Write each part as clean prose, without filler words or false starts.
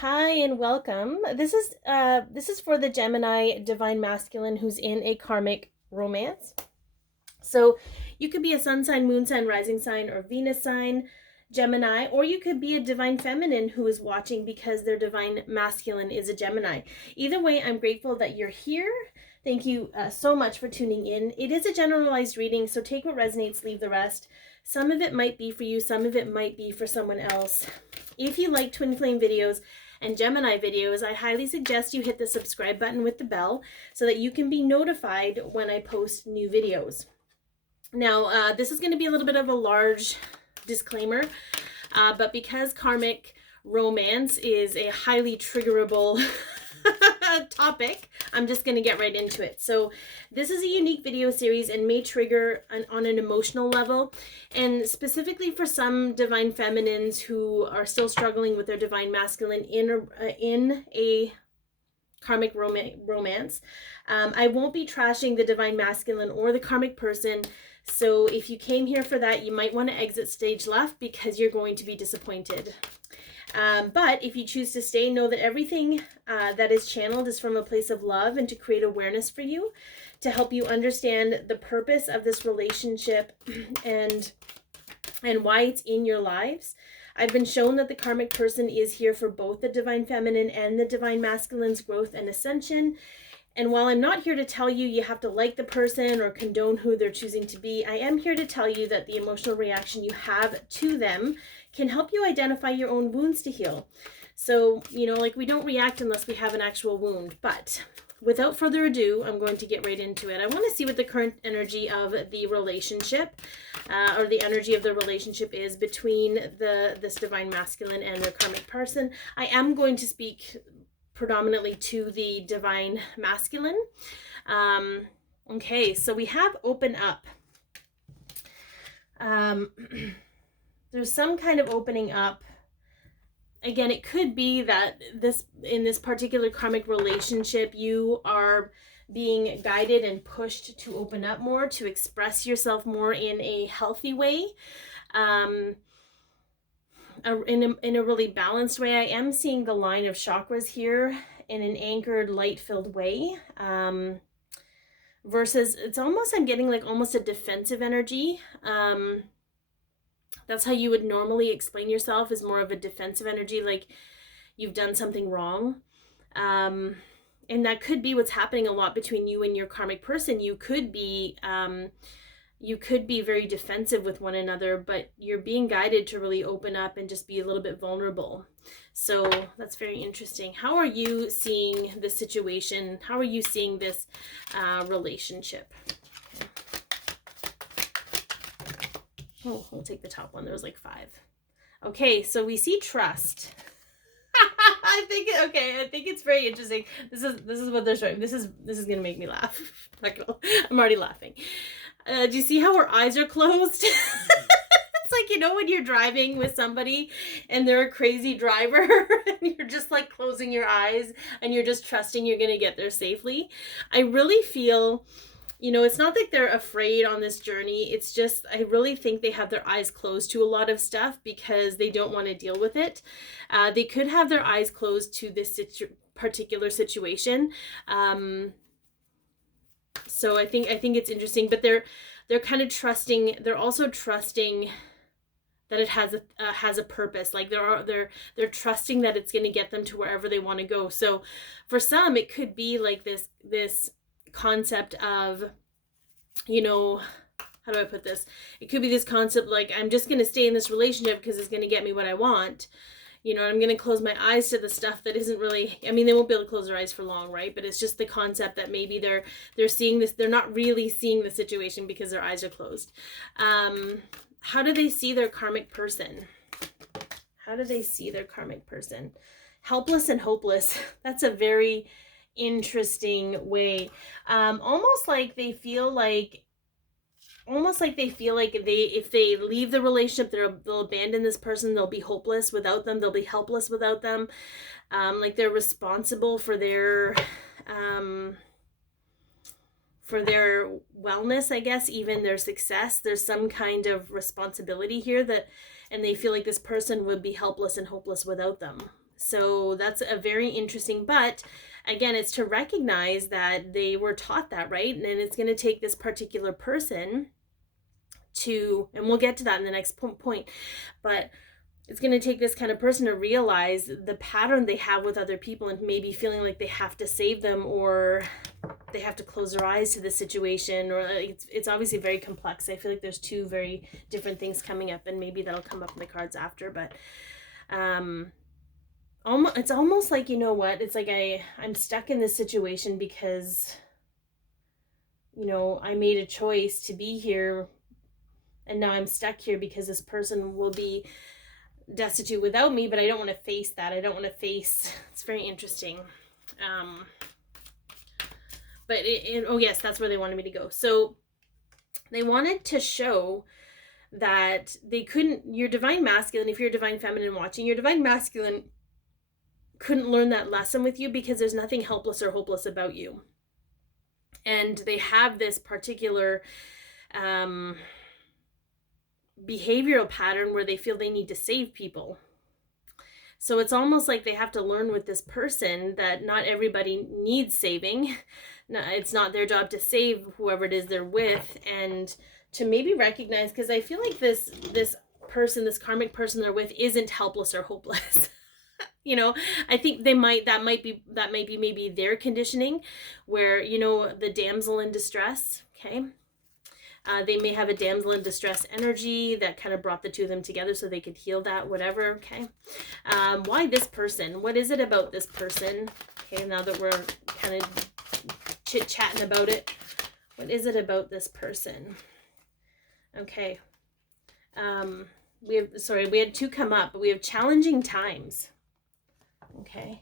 Hi and welcome. This is for the Gemini divine masculine who's in a karmic romance. So you could be a sun sign, moon sign, rising sign, or Venus sign, Gemini, or you could be a divine feminine who is watching because their divine masculine is a Gemini. Either way, I'm grateful that you're here. Thank you so much for tuning in. It is a generalized reading, so take what resonates, leave the rest. Some of it might be for you, some of it might be for someone else. If you like twin flame videos and Gemini videos, I highly suggest you hit the subscribe button with the bell so that you can be notified when I post new videos. Now, this is going to be a little bit of a large disclaimer, but because karmic romance is a highly triggerable topic, I'm just going to get right into it. So this is a unique video series and may trigger on an emotional level, and specifically for some divine feminines who are still struggling with their divine masculine in a karmic romance. I won't be trashing the divine masculine or the karmic person. So if you came here for that, you might want to exit stage left because you're going to be disappointed. But if you choose to stay, know that everything that is channeled is from a place of love and to create awareness for you, to help you understand the purpose of this relationship and why it's in your lives. I've been shown that the karmic person is here for both the divine feminine and the divine masculine's growth and ascension. And while I'm not here to tell you you have to like the person or condone who they're choosing to be, I am here to tell you that the emotional reaction you have to them can help you identify your own wounds to heal. So, like, we don't react unless we have an actual wound. But without further ado, I'm going to get right into it. I want to see what the current energy of the relationship or the energy of the relationship is between this divine masculine and their karmic person. I am going to speak predominantly to the divine masculine. Okay, so we have open up. There's some kind of opening up. Again, it could be that in this particular karmic relationship, you are being guided and pushed to open up more, to express yourself more in a healthy way. In a really balanced way. I am seeing the line of chakras here in an anchored, light-filled way. Versus, it's almost, I'm getting like almost a defensive energy. That's how you would normally explain yourself, is more of a defensive energy, like you've done something wrong. And that could be what's happening a lot between you and your karmic person. You could be very defensive with one another, but you're being guided to really open up and just be a little bit vulnerable. So that's very interesting. How are you seeing this situation? How are you seeing this relationship? Oh, we'll take the top one. There was like 5. Okay, so we see trust. I think it's very interesting. This is what they're showing. This is gonna make me laugh. I'm already laughing. Do you see how her eyes are closed? It's like, when you're driving with somebody and they're a crazy driver and you're just like closing your eyes and you're just trusting you're gonna get there safely. I really feel, it's not that they're afraid on this journey. It's just, I really think they have their eyes closed to a lot of stuff because they don't want to deal with it. They could have their eyes closed to this particular situation. So I think it's interesting, but they're kind of trusting. They're also trusting that it has a purpose. Like they're trusting that it's going to get them to wherever they want to go. So for some, it could be like this concept of, how do I put this? It could be this concept like, I'm just going to stay in this relationship because it's going to get me what I want. I'm going to close my eyes to the stuff that isn't really, they won't be able to close their eyes for long, right? But it's just the concept that maybe they're seeing this, they're not really seeing the situation because their eyes are closed. How do they see their karmic person? How do they see their karmic person? Helpless and hopeless. That's a very interesting way. Almost like they feel like if they leave the relationship, they'll abandon this person. They'll be hopeless without them. They'll be helpless without them. Like they're responsible for their wellness, I guess, even their success. There's some kind of responsibility here and they feel like this person would be helpless and hopeless without them. So that's a very interesting, but again, it's to recognize that they were taught that, right? And then it's going to take this particular person to, and we'll get to that in the next point, but it's going to take this kind of person to realize the pattern they have with other people and maybe feeling like they have to save them or they have to close their eyes to the situation, or it's obviously very complex. I feel like there's two very different things coming up, and maybe that'll come up in the cards after, but it's almost like, you know what, it's like I'm stuck in this situation because, you know, I made a choice to be here, and now I'm stuck here because this person will be destitute without me, but I don't want to face that. I don't want to face, it's very interesting. But oh yes, that's where they wanted me to go. So they wanted to show that they couldn't, your divine masculine, if you're a divine feminine watching, your divine masculine couldn't learn that lesson with you because there's nothing helpless or hopeless about you. And they have this particular behavioral pattern where they feel they need to save people. So it's almost like they have to learn with this person that not everybody needs saving. No, it's not their job to save whoever it is they're with, and to maybe recognize, because I feel like this person, this karmic person they're with, isn't helpless or hopeless. You know, I think that might be maybe their conditioning, where, you know, the damsel in distress. Okay. They may have a damsel in distress energy that kind of brought the two of them together so they could heal that, whatever. Okay. Why this person? What is it about this person? Okay, now that we're kind of chit-chatting about it, what is it about this person? Okay. We had two come up, but we have challenging times. Okay.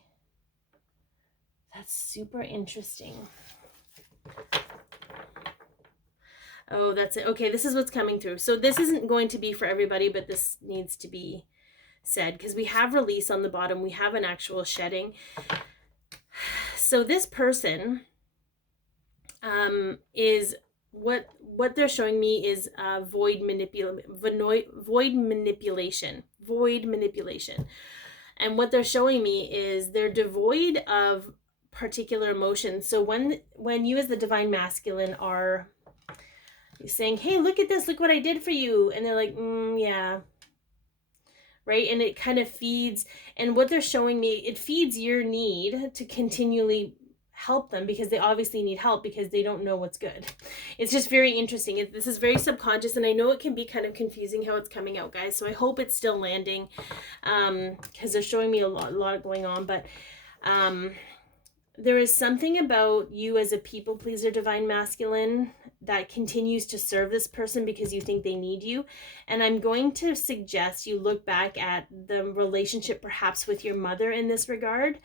That's super interesting. Oh, that's it. Okay, this is what's coming through. So this isn't going to be for everybody, but this needs to be said because we have release on the bottom. We have an actual shedding. So this person is what they're showing me is void manipulation. And what they're showing me is they're devoid of particular emotions. So when you as the divine masculine are saying, hey, look at this, look what I did for you, and they're like, yeah, right? And it kind of feeds, and what they're showing me, it feeds your need to continually help them because they obviously need help because they don't know what's good. It's just very interesting. This is very subconscious, and I know it can be kind of confusing how it's coming out, guys, so I hope it's still landing because they're showing me a lot going on. But there is something about you as a people pleaser, divine masculine, that continues to serve this person because you think they need you. And I'm going to suggest you look back at the relationship perhaps with your mother in this regard,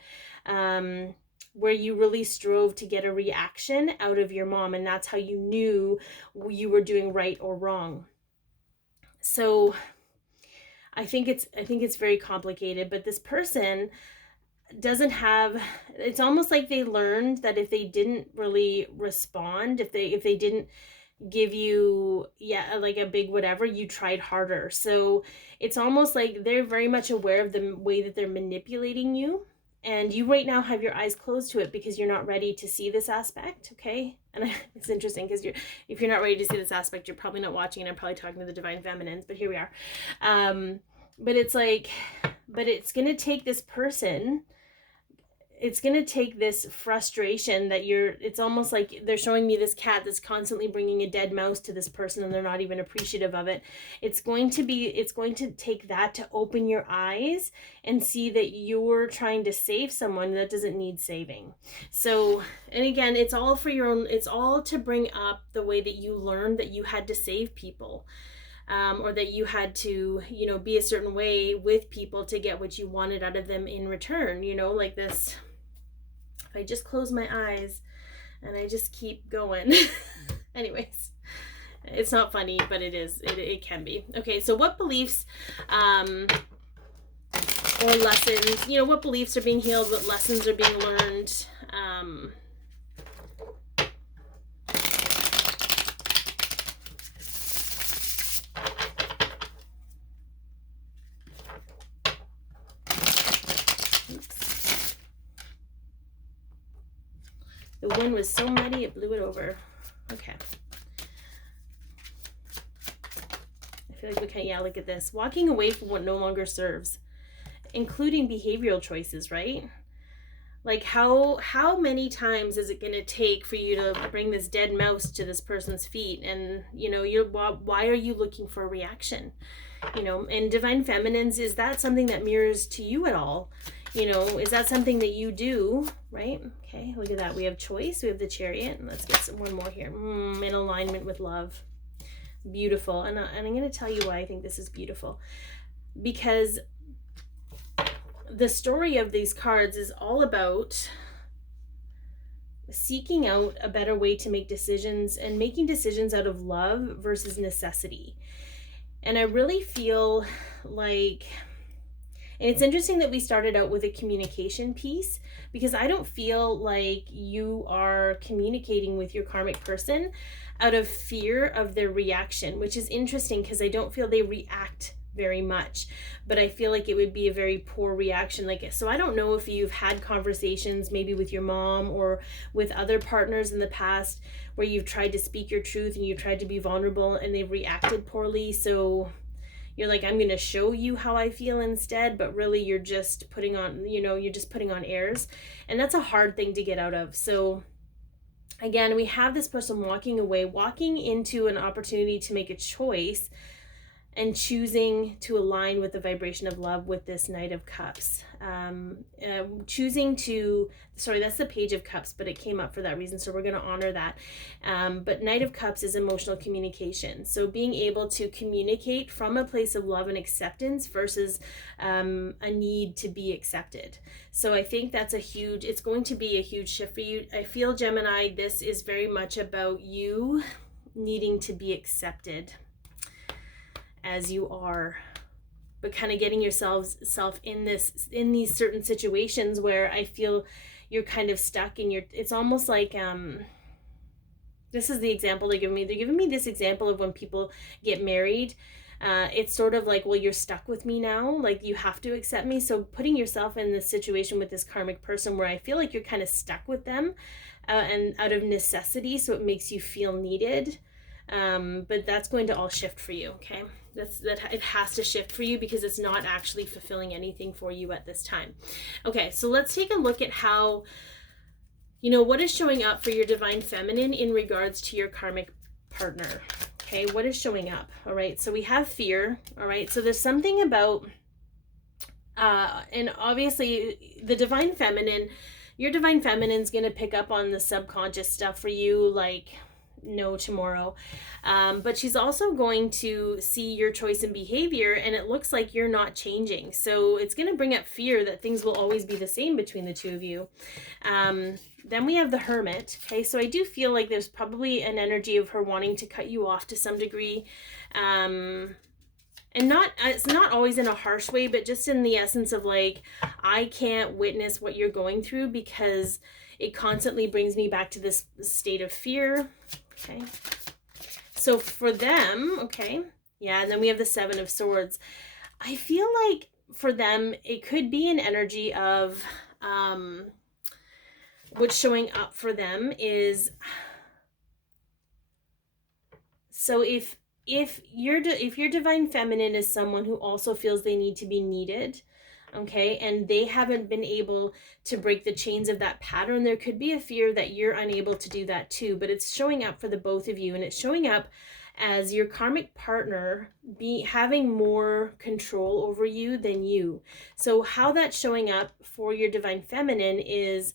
where you really strove to get a reaction out of your mom, and that's how you knew you were doing right or wrong. So I think it's very complicated, but this person doesn't have, it's almost like they learned that if they didn't really respond, if they didn't give you like a big whatever, you tried harder. So it's almost like they're very much aware of the way that they're manipulating you, and you right now have your eyes closed to it because you're not ready to see this aspect. Okay. And it's interesting because if you're not ready to see this aspect, you're probably not watching, and I'm probably talking to the divine feminines, but here we are. But it's like, but it's going to take this person, it's going to take this frustration that it's almost like they're showing me this cat that's constantly bringing a dead mouse to this person and they're not even appreciative of it. It's going to take that to open your eyes and see that you're trying to save someone that doesn't need saving. So, and again, it's all for your own, it's all to bring up the way that you learned that you had to save people. Or that you had to, be a certain way with people to get what you wanted out of them in return, like this. If I just close my eyes and I just keep going. Anyways, it's not funny, but it is. It can be. Okay, so what beliefs or lessons, what beliefs are being healed, what lessons are being learned? The wind was so muddy, it blew it over. Okay. I feel like we can't, yeah, look at this. Walking away from what no longer serves, including behavioral choices, right? Like how many times is it going to take for you to bring this dead mouse to this person's feet? And, you know, why are you looking for a reaction? You know, and Divine Feminines, is that something that mirrors to you at all? You know, is that something that you do, right? Okay, look at that. We have choice. We have the Chariot. And let's get one more here. In alignment with love. Beautiful. And I'm going to tell you why I think this is beautiful. Because the story of these cards is all about seeking out a better way to make decisions and making decisions out of love versus necessity. And I really feel like, and it's interesting that we started out with a communication piece, because I don't feel like you are communicating with your karmic person out of fear of their reaction, which is interesting because I don't feel they react very much, but I feel like it would be a very poor reaction. Like, so I don't know if you've had conversations maybe with your mom or with other partners in the past where you've tried to speak your truth and you've tried to be vulnerable and they've reacted poorly. So you're like, I'm going to show you how I feel instead, but really you're just putting on, you know, you're just putting on airs, and that's a hard thing to get out of. So again, we have this person walking away, walking into an opportunity to make a choice and choosing to align with the vibration of love with this Knight of Cups. Choosing to, sorry, that's the Page of Cups, but it came up for that reason, so we're going to honor that. But Knight of Cups is emotional communication. So being able to communicate from a place of love and acceptance versus a need to be accepted. So I think that's it's going to be a huge shift for you. I feel, Gemini, this is very much about you needing to be accepted as you are, but kind of getting yourself in these certain situations where I feel you're kind of stuck, and it's almost like this is the example they're giving me this example of when people get married. It's sort of like, well, you're stuck with me now, like you have to accept me. So putting yourself in this situation with this karmic person where I feel like you're kind of stuck with them and out of necessity, so it makes you feel needed. But that's going to all shift for you, okay? It has to shift for you because it's not actually fulfilling anything for you at this time. Okay, so let's take a look at how, you know, what is showing up for your Divine Feminine in regards to your karmic partner. Okay, what is showing up? All right, so we have fear. All right, so there's something about, and obviously the Divine Feminine, your Divine Feminine is going to pick up on the subconscious stuff for you, like no tomorrow, but she's also going to see your choice in behavior, and it looks like you're not changing, so it's going to bring up fear that things will always be the same between the two of you. Then we have the Hermit. Okay, so I do feel like there's probably an energy of her wanting to cut you off to some degree, and it's not always in a harsh way, but just in the essence of like, I can't witness what you're going through because it constantly brings me back to this state of fear. Okay, so for them, okay, yeah, and then we have the Seven of Swords. I feel like for them, it could be an energy of, what's showing up for them is, so if your Divine Feminine is someone who also feels they need to be needed, okay, and they haven't been able to break the chains of that pattern, there could be a fear that you're unable to do that too, but it's showing up for the both of you, and it's showing up as your karmic partner having more control over you than you. So how that's showing up for your Divine Feminine is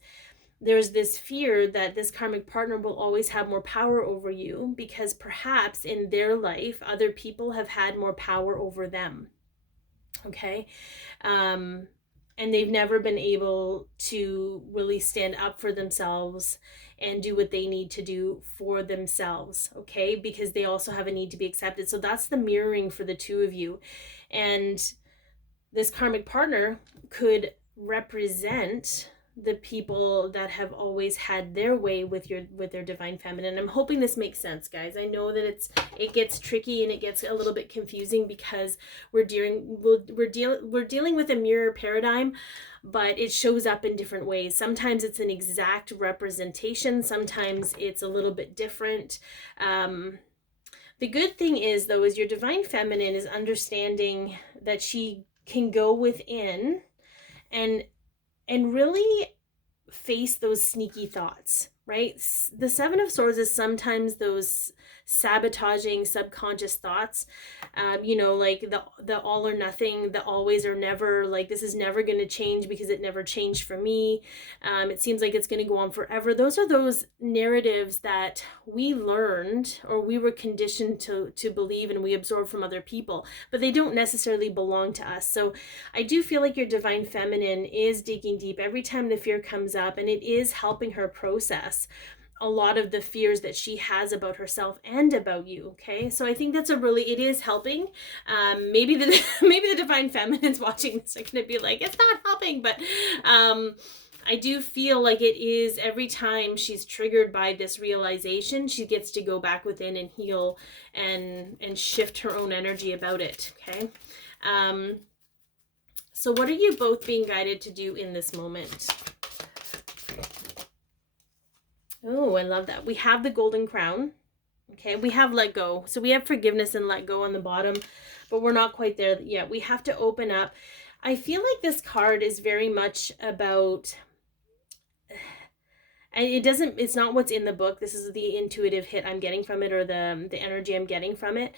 there's this fear that this karmic partner will always have more power over you because perhaps in their life other people have had more power over them. Okay, and they've never been able to really stand up for themselves and do what they need to do for themselves, okay, because they also have a need to be accepted. So that's the mirroring for the two of you, and this karmic partner could represent the people that have always had their way with their Divine Feminine. I'm hoping this makes sense, guys. I know that it gets tricky and it gets a little bit confusing because we're dealing with a mirror paradigm but it shows up in different ways. Sometimes it's an exact representation, sometimes it's a little bit different. The good thing is, though, is your divine feminine is understanding that she can go within and really face those sneaky thoughts, right? The Seven of Swords is sometimes those sabotaging subconscious thoughts, like the all or nothing, the always or never, like this is never going to change because it never changed for me. It seems like it's going to go on forever. Those are those narratives that we learned or we were conditioned to believe and we absorb from other people, but they don't necessarily belong to us. So I do feel like your divine feminine is digging deep every time the fear comes up, and it is helping her process a lot of the fears that she has about herself and about you. Okay, so I think it is helping. Maybe the divine feminine's watching this are gonna be like, it's not helping, but I do feel like it is. Every time she's triggered by this realization, she gets to go back within and heal and shift her own energy about it. Okay, so what are you both being guided to do in this moment? Oh, I love that. We have the Golden Crown. Okay, we have let go. So we have forgiveness and let go on the bottom, but we're not quite there yet. We have to open up. I feel like this card is very much about, and it's not what's in the book. This is the intuitive hit I'm getting from it, or the energy I'm getting from it,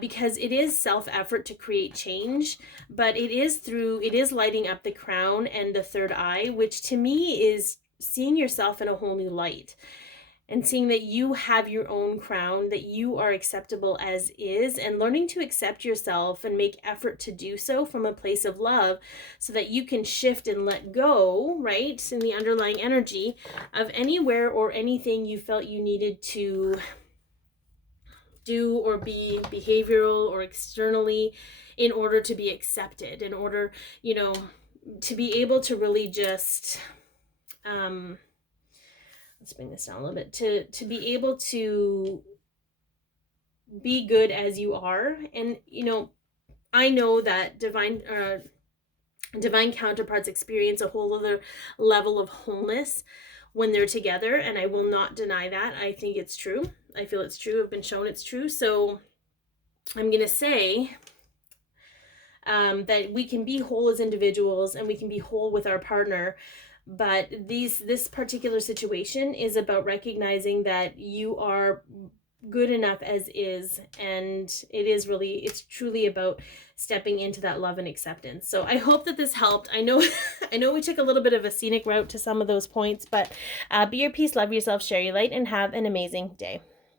because it is self-effort to create change, but it is lighting up the crown and the third eye, which to me is seeing yourself in a whole new light and seeing that you have your own crown, that you are acceptable as is, and learning to accept yourself and make effort to do so from a place of love so that you can shift and let go, right, in the underlying energy of anywhere or anything you felt you needed to do or be behavioral or externally in order to be accepted, in order, to be able to really just let's bring this down a little bit, to be able to be good as you are. And I know that divine counterparts experience a whole other level of wholeness when they're together, and I will not deny that. I think it's true. I feel it's true. I've been shown it's true. So I'm gonna say that we can be whole as individuals and we can be whole with our partner, but this particular situation is about recognizing that you are good enough as is, and it's truly about stepping into that love and acceptance. So I hope that this helped. I know we took a little bit of a scenic route to some of those points, but be your peace, love yourself, share your light, and have an amazing day.